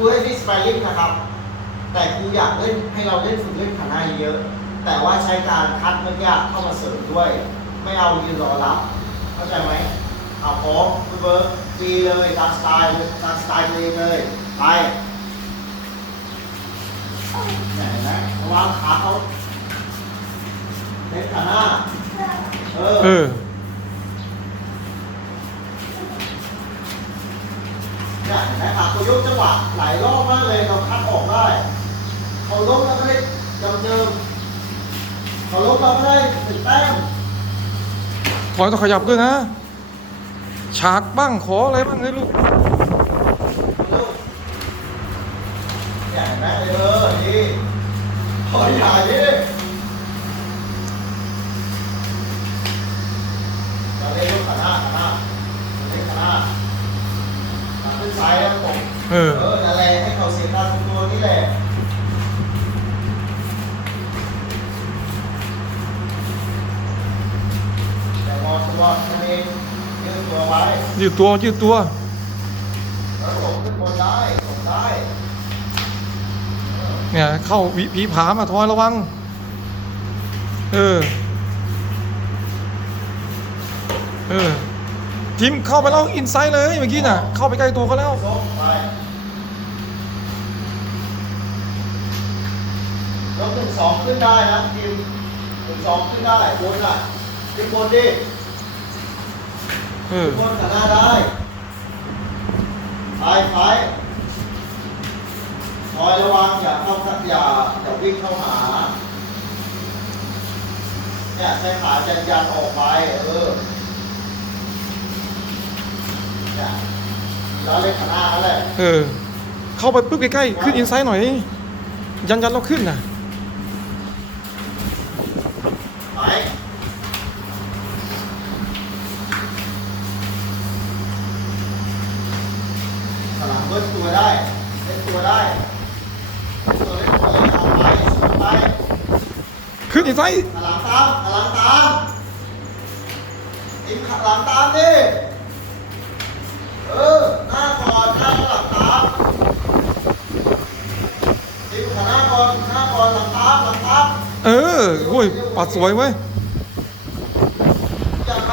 กูให้พี่สไปริงนะครับ แต่กูอยากเล่นให้เราเล่นฝึกเล่นขาหน้าเยอะ แต่ว่าใช้การคัดเมื่อกี้เข้ามาเสริมด้วย ไม่เอายืนรอรับ เข้าใจไหมเอาพร้อมคุณเบิร์กฟรีเลยตามสไตล์ตามสไตล์ตัวเองเลยไปไหนนะวางขาเขาเล่นขาหน้าเออ เออเนี่ยเห็นไหมขาเขายกจังหวะหลายรอบมากเลยเราคัดออกได้เขาล้มเราก็ได้ยำเดิมเขาล้มเราก็ได้ติดแต้มถอยต้องขยับด้วยนะ ฉากบ้างขออะไรบ้างเลยลูกลูกเนี่ยเห็นไหมเออดีถอยใหญ่ดิเราเล่นลูกขาหน้าขาหน้าเราเล่นขาหน้าขาขึ้น ซ้ายแล้วตกเออเออนั่นแหละให้เขาเสียการทรงตัวนี่แหละแต่มองตัวนั่นเองยืดตัวไว้ยืดตัวยืดตัวแล้วตกขึ้นบนได้ตกได้เนี่ยเข้าวิผีผามาทอยระวัง เออ เออ ทีมเข้าไปแล้วอินไซด์เลยเมื่อกี้น่ะ เข้าไปใกล้ตัวเขาแล้วยกไปยกหนึ่งสองขึ้นได้นะทีมหนึ่งสองขึ้นได้บนอะขึ้นบนดิเออขึ้นบนกับหน้าได้ไปไปคอยระวังอย่าเข้าสักอย่าอย่าวิ่งเข้าหาเนี่ยใช้ขายันยันออกไป เออเนี่ยแล้วเล่นขาหน้านั่นแหละเออ เข้าไปปุ๊บใกล้ๆขึ้นอินไซด์หน่อย ยันยันเราขึ้นน่ะไปสลับเบิ้ลตัวได้เล่นตัวได้เล่นตัวเล่นตัวเล่นเอาไปสู้ไปขึ้นอินไซด์หลังตามหลังตามอิมหลังตามดิเออหน้าก่อนหน้าหลังตามอิมขาหน้าก่อนหน้าก่อนหลังตามหลังตามเออโอ้ยปัดสวยเว้ยยังไง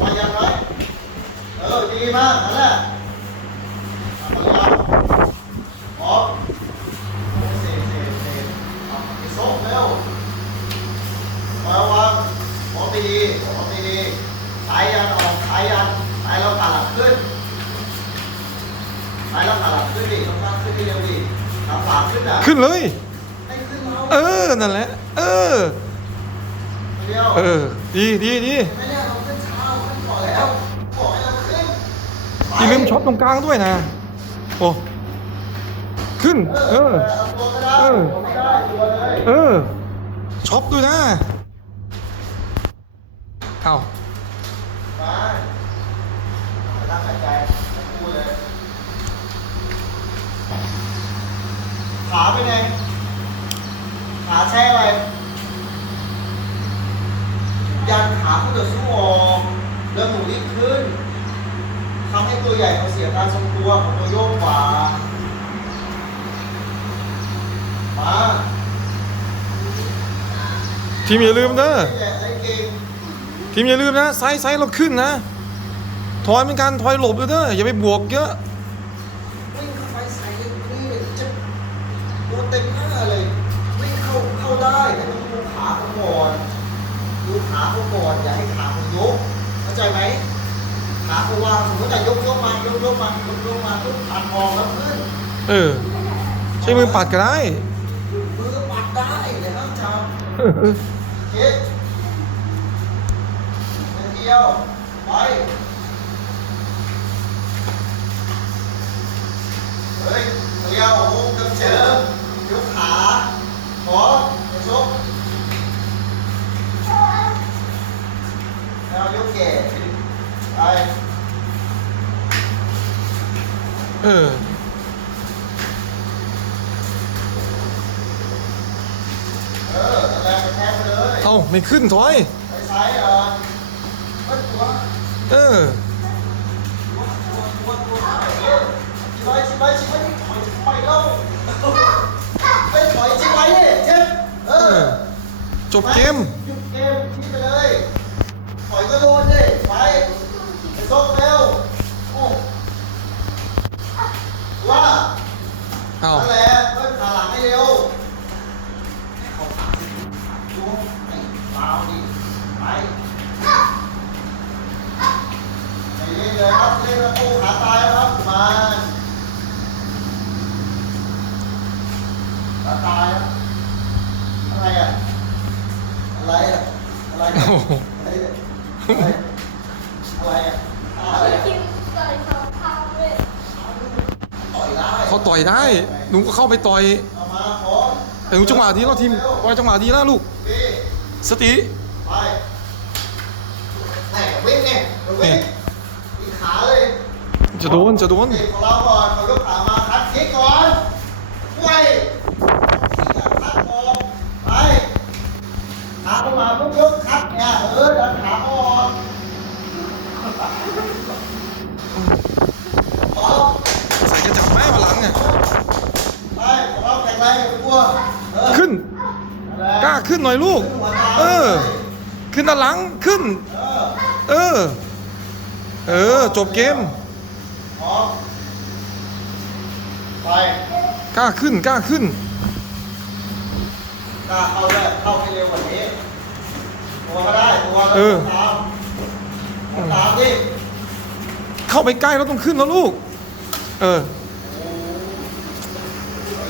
มายังไงเออดีมากนั่นแหละเอาไปแล้วพร้อมเสร็จเสร็จเสร็จเอาไปส่งเร็ว ระวังมองดีๆมองดีๆสายยันออกสายยันสายเราขาหลังขึ้นสายเราขาหลังขึ้นดิต้องตั้งขึ้นให้เร็วดิขาขวาขึ้นอะ ขึ้นเลย ให้ขึ้นเรา เออ นั่นแหละ เออ เดียว เออ ดีดีดี ไม่ได้เราขึ้นช้าเราขึ้นก่อนแล้วบอกให้เราขึ้น อย่าลืมช็อปตรงกลางด้วยนะ โอ้ ขึ้น เออ เออ เออ ช็อปด้วยนะ เอามาหายใจดูเลยขาเป็นไง ขาแช่ไว้ยันขาเขาจะสู้ออกแล้วหนูรีบขึ้น ทำให้ตัวใหญ่เขาเสียการทรงตัวของตัวโยกขวามาทีมอย่าลืมนะไอ้แหละไอ้เก่งทีมอย่าลืมนะไซส์ไซส์เราขึ้นนะ ถอยเหมือนกันถอยหลบด้วยเด้ออย่าไปบวกเยอะวิ่งเข้าไปใส่เลยนี่จะตัวเต็มหน้าเลยวิ่งเข้าเข้าได้แต่ต้องดูขาเขาก่อนดูขาเขาก่อนอย่าให้ขาเขายกเข้าใจไหม ขาเขาวางสมมติจะยกยกมายกยกมายกยกมาปุ๊บผ่านมองแล้วขึ้นเออ ใช้มือปัดก็ได้ มือปัดได้แต่ห้ามจับเจ็ดเดียวไปเฮ้ยเดียวโอ้กำเจอยกขาขอไปชกแล้วยกแก่ ไปเออเออนั่นแรงกระแทกไปเลยเอาไม่ขึ้นถอย ไปซ้ายเออเฮ้ยตัวเออตัวตัวตัวตัวเออชิบไปชิบไปชิบไปถอยถแล้วไม่ถอยจริงไหมเนี่ยเจ็บเออ จบเกมหยุดเกมทิ้งไปเลยถอยก็โดนดิไป ไปส่งเร็วโอ้ว่าเอ้านั่นแหละเพิ่มขาหลังให้เร็วให้เขาขาสิดูไอ้เมาดิไปไปเล่นเลยครับเล่นแล้วโอ้ขาตายแล้วครับมาขาตายแล้วอะไรอะอะไรอะอะไรอะ โอ้โห อะไรอะอะไรอะอะไรอะ คิมใส่รองเท้าด้วย ต่อยได้ เขาต่อยได้ หนูก็เข้าไปต่อยเอามาพร้อมแต่หนูจังหวะดีแล้วทีมว่าจังหวะดีแล้วลูกดีสติไปไหนวิ่งเนี่ยวิ่งอีกขาเลยจะโดนจะโดนเด็กของเราก่อนเขายกขามาคัดคิกก่อนไว้คัดออกไปขาลงมาปุ๊บยกคัดเนี่ยเออดันขาออกออกใส่จะจับไหมมาหลังเนี่ยไปของเราแข็งแรง ไม่กลัวเออขึ้น กล้าขึ้นหน่อยลูก เออ ขึ้นด้านหลังขึ้น เออ เออเออจบเกมพร้อมไปกล้าขึ้นกล้าขึ้นกล้าเข้าด้วยเข้าให้เร็วกว่านี้ตัวก็ได้ตัวก็เออตามตามดิเข้าไปใกล้แล้วต้องขึ้นแล้วลูก เออ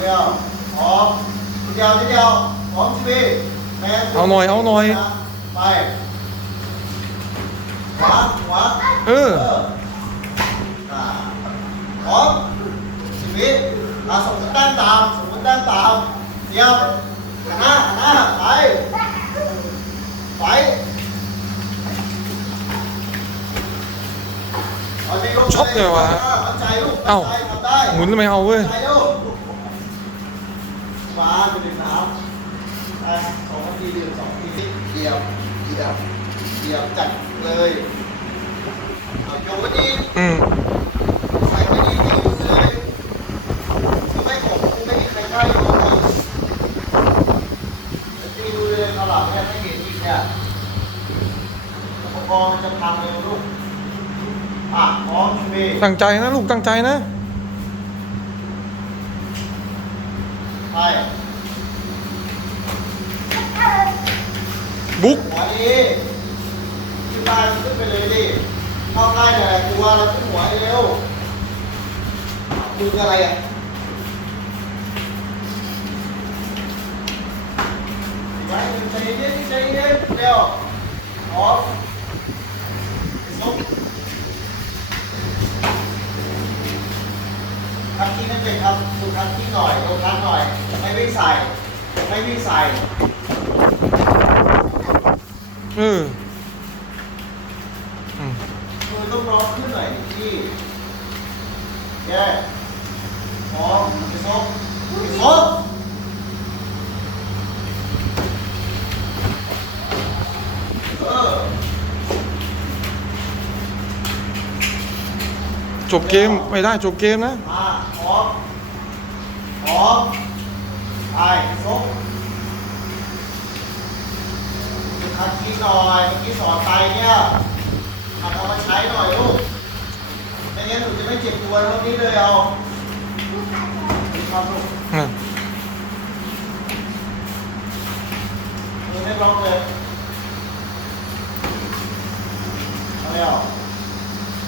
เดียว พร้อมทีเดียวทีเดียวพร้อมชีวิตแมนเอาหน่อยเอาหน่อย ไปหัวหัวเออเอออ่าพร้อมชีวิตมาสมมติด้านตามสมมติด้านตามเดียวหันหน้าหันหน้าไปไปเอาดิลูกชอบเลยวะมั่นใจลูกเอ้ามั่นใจทำได้หมุนทำไมเอาเว้ย ไปลูกมาไปดื่มน้ำไปสองนาทีดื่มสองนาทีเดียวเดียวเดียวจัดเลยเอาโยนไว้ดีอืมใส่ไว้ดีดีเลยถ้าไม่ของกูไม่มีใครกล้าโยนเลยแล้วตีดูเลยเอาหลังเนี่ยไม่เห็นอีกเนี่ยอุปกรณ์มันจะพังเร็วลูกอะพร้อมชุบีตั้งใจนะลูกตั้งใจนะ ไป บุ๊กหัวดีขึ้นได้ขึ้นไปเลยดิเข้าใกล้หน่กลัวแล้วขึ้นหัวให้เร็วมืออะไรอะไว้ใจเย็นใจเย็นเร็วพร้อมซุกคัดที่นั่นเป็นครับสุคัดที่หน่อยลงคัดหน่อย ไม่วิ่งใส่ ไม่วิ่งใส่ อออืมมือต้องร้องขึ้นหน่อยดิพี่แย่พร้อมไปซบไปซบเออจบเกมไม่ได้จบเกมนะ มาพร้อมพร้อมไปซบ คัดคีหน่อยเมื่อกี้สอนไปเนี่ยหัดเอามาใช้หน่อยลูกไม่งั้นหนูจะไม่เจ็บตัวเท่านี้เลยเอามีความสุขอะมือไม่บล็อกเลยเอาเร็ว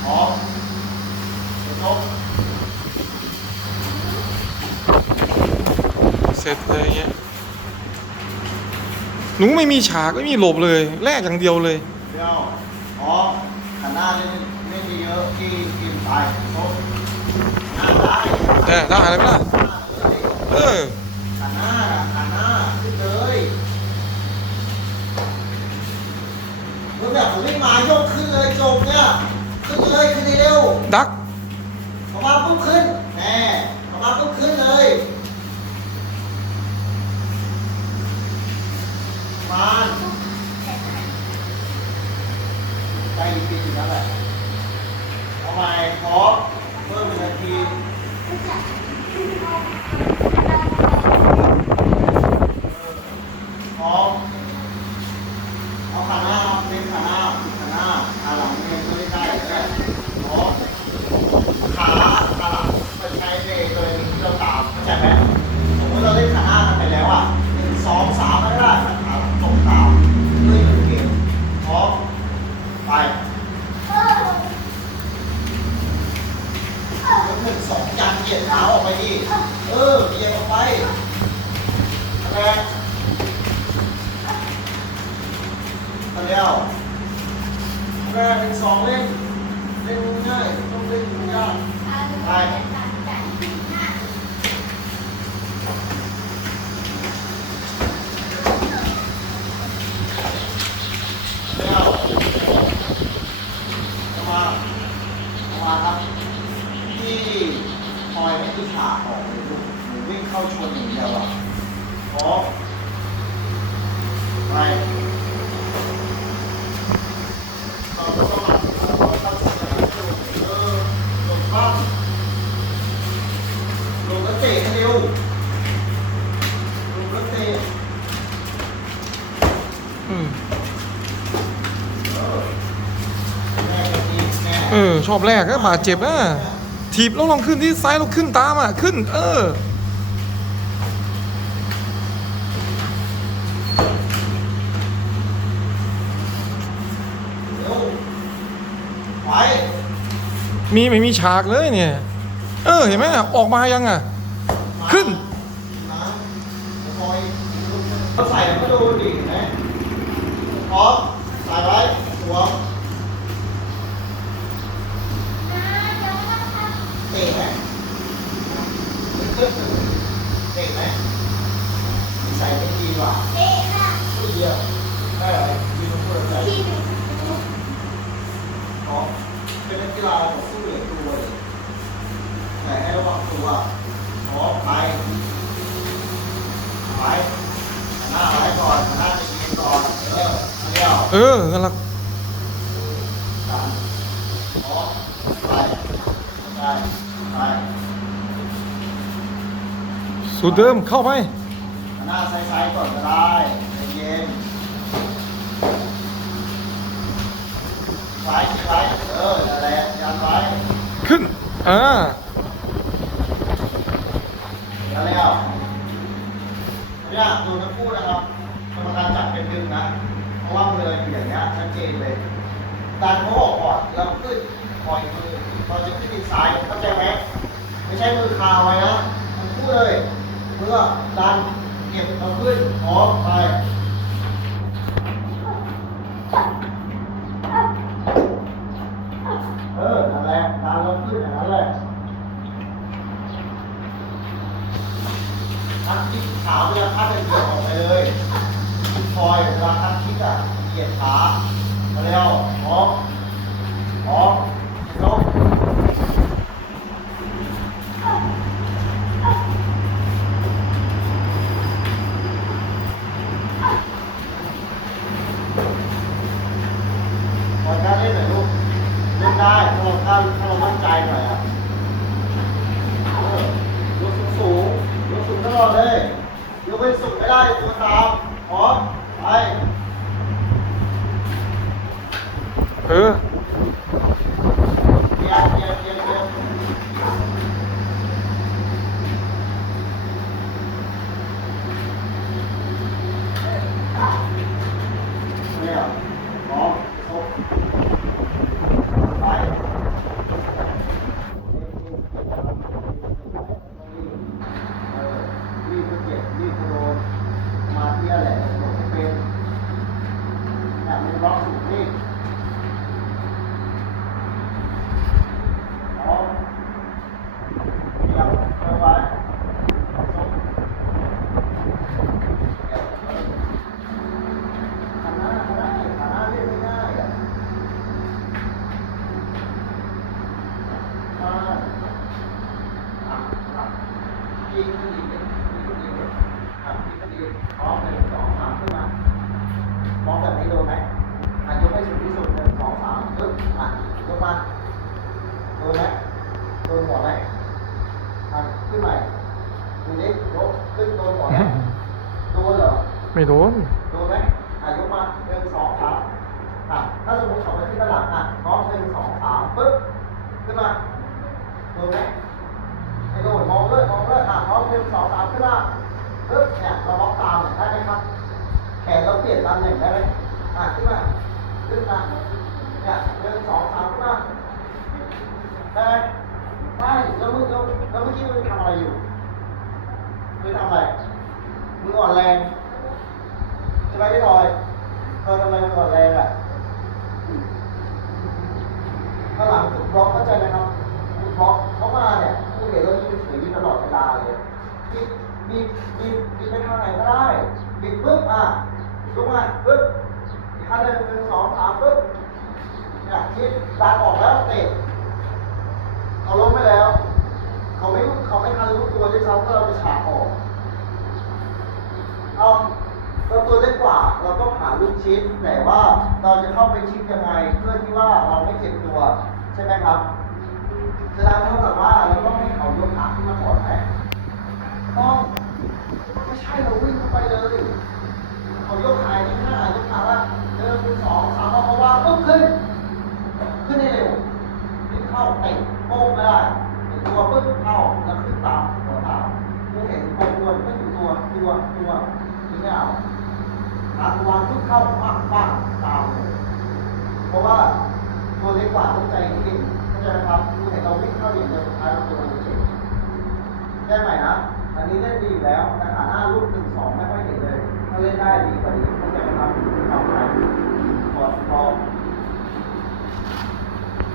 พร้อมเดี๋ยวชกเสร็จเลยเงี้ย หนูไม่มีฉากไม่มีหลบเลยแลกอย่างเดียวเลยเดี๋ยวพร้อมหันหน้าเล่นเล่นเยอะๆที่กินไปชกหน้าได้แต่ได้อะไรไหมล่ะ หน้าเลย เออ หันหน้าหันหน้าขึ้นเลยมึงแบบผมวิ่งมายกขึ้นเลยจบเนี่ยขึ้นเลยขึ้นเร็ว ดัก เขามาปุ๊บขึ้นแน่เขามาปุ๊บขึ้นเลยมานใจดีๆนั่นแหละเอาใหม่พร้อมเพิ่มเป็นนาที ใจไหมสมมติเราเล่นขาหน้ากันไปแล้วอะหนึ่งสองสามไม่ได้ขาหลังตรงตามเล่นเกมพร้อมไป เออ ยกหนึ่งสองยันเหยียดขาออกไปดิเออเหยียดออกไปแรงมา แล้วแรงหนึ่งสองเล่นเล่นง่ายต้องเล่นยากไปไปไปห้า แล้วเข้ามาเข้ามาครับ ที่คอยไม่คือขาออกเลยลูกหนูวิ่งเข้าชนอย่างเดียวอะพร้อมไปเราก็ต้องมาเราก็ต้องตั้งสติเออหลบบ้างลงแล้วเตะให้เร็วลงแล้วเตะ อืม เออแม่จะดีแม่ เออ ชอบแรกก็บาดเจ็บนะถีบแล้วลองขึ้นที่ซ้ายเราขึ้นตามอะขึ้น เออไปมีไม่มีฉากเลยเนี่ย เออ เห็นไหมออกมายังอะ ขึ้นเขาใส่ก็ดูดิเห็นไหมพร้อมใส่ไว้สวม นะเดี๋ยวนะคะ เตะไหมเตะไหมใส่ไม่ดีว่ะเอ๊ะค่ะไม่เดียวได้อะไรยืนพูดอะไรฟอเป็นนักกีฬาต่อสู้เหลือตัวเลยแต่ให้ระวังตัวพร้อไปไปหน้าไว้ก่อนหน้าจะยืนก่อนเออเดียวเออนั่นละสามพร้อไปไปไป สูตรเดิมเข้าไปหน้าซ้ายๆก่อนก็ได้ใจเย็นซ้ายที่ไว้เออนั่นแหละยันไว้ขึ้น อ่าแล้วแล้วเนี่ยดูทั้งคู่นะครับกรรมการจับเป็นดึงนะ เพราะว่ามือเราอยู่อย่างเงี้ยชัดเจนเลยดันเขาออกก่อนแล้วขึ้นปล่อยมือ เราจะขึ้นอีกซ้ายเข้าใจไหมไม่ใช่มือคาไว้นะทั้งคู่เลยเมื่อดันเก็บเราขึ้นพร้อมไปเออนั่นแหละตามเราขึ้นอย่างนั้นแหละทักทิศขาเวลาทักเป็นเหยียดออกไปเลยคอยเวลาทักทิศอะเหยียดขามาเร็วพร้อมพร้อมยกพอจะเล่นหน่อยลูก เล่นได้ถ้าเราถ้าถ้าเรามั่น ใจหน่อยอะเออยกสูงสูงยกสูงตลอดเลยยกเป็นสูงไม่ได้ตัวตามพร้อมไป เออ เตรียมเตรียมเตรียมเตรียมเนี่ยพร้อมชกไป เออรีบก็เจ็บรีบก็โดนมาเที่ยวแหละหลงไม่เป็นอยากมีบล็อกสุดนี่พร้อมเดี๋ยวเอาไว้ส่งเดี๋ยวเออหันหน้าก็ได้หันหน้าเล่นไม่ได้อะมา อะอะยิงก็ยิงยิงก็ยิงอะยิงก็ยิง พร้อมหนึ่งสองสามขึ้นมามองแบบนี้โดนไหมอะยกให้สุดที่สุดหนึ่งสองสามปึ๊บอะยกมาโดนไหมโดนหัวไหมอะขึ้นใหม่ดูดิยกขึ้นโดนหัวไหมโดนเหรอไม่โดนโดนไหมอะยกมาหนึ่งสองสามอะถ้าสมมติเขาไปที่ด้านหลังอะพร้อมหนึ่งสองสามปึ๊บขึ้นมาโดนไหมไอ้โดนมองเลยมองเลยอะพร้อมหนึ่งนึ่งสองสามขึ้นมา ปึ๊บเนี่ยเราล็อกตามเนี่ยได้ไหมครับ แขนเราเปลี่ยนตำแหน่งได้ไหมอะขึ้นมาขึ้นมาเนี่ยหนึ่งสองสามขึ้นมาได้ไหมได้แล้วมึงแล้วแล้วเมื่อกี้มึงทำอะไรอยู่มึงทำอะไรมึงอ่อนแรงใช่ไหมพี่ทอยเออทำไมมึงอ่อนแรงอะข้างหลังถูกบล็อกเข้าใจไหมครับถูกบล็อกเข้ามาเนี่ยกูเห็นเรายืนถือยู่ตลอดเวลาเลยที่ บิดบิดบิดบิดไปทางไหนก็ได้บิดปุ๊บอะลุกมาปุ๊บขั้นหนึ่งหนึ่งสองสามปุ๊บเนี่ยคิดดันออกแล้วเตะเขาล้มไปแล้ว เขาไม่เขาไม่ทันรู้ตัวด้วยซ้ำว่าเราจะฉากออกเอาเราตัวเล็กกว่าเราต้องหาลูกชิ้นแต่ว่าเราจะเข้าไปชิดยังไงเพื่อที่ว่าเราไม่เจ็บตัวใช่ไหมครับแสดงเท่ากับว่าเราต้องให้เขายกขาขึ้นมาก่อนไหมต้อง ไม่ใช่เราวิ่งเข้าไปเลยเขายกขายที่ห้ายกขาละหนึ่งสองสามเอาเขาวางปุ๊บขึ้น ขึ้นให้เร็วขึ้นเข้าเตะโป้งไม่ได้เห็นตัวปุ๊บเข้าแล้วขึ้นตามหัวตามกูเห็นตัวตัวไม่ถึงตัวตัวตัวถึงไม่เอาหาตัวขึ้นเข้าปังปังตามเลยเพราะว่าตัวเล็กกว่าต้องใจเย็นเข้าใจไหมครับกูเห็นเราวิ่งเข้าอย่างเดียวสุดท้ายเราตัวเราเฉยแก้ใหม่นะ อันนี้เล่นดีแล้วแต่หาหน้ารูปหนึ่งสองไม่ค่อยเห็นเลย ถ้าเล่นได้ดีกว่านี้เข้าใจไหมครับเอาไปพอพอ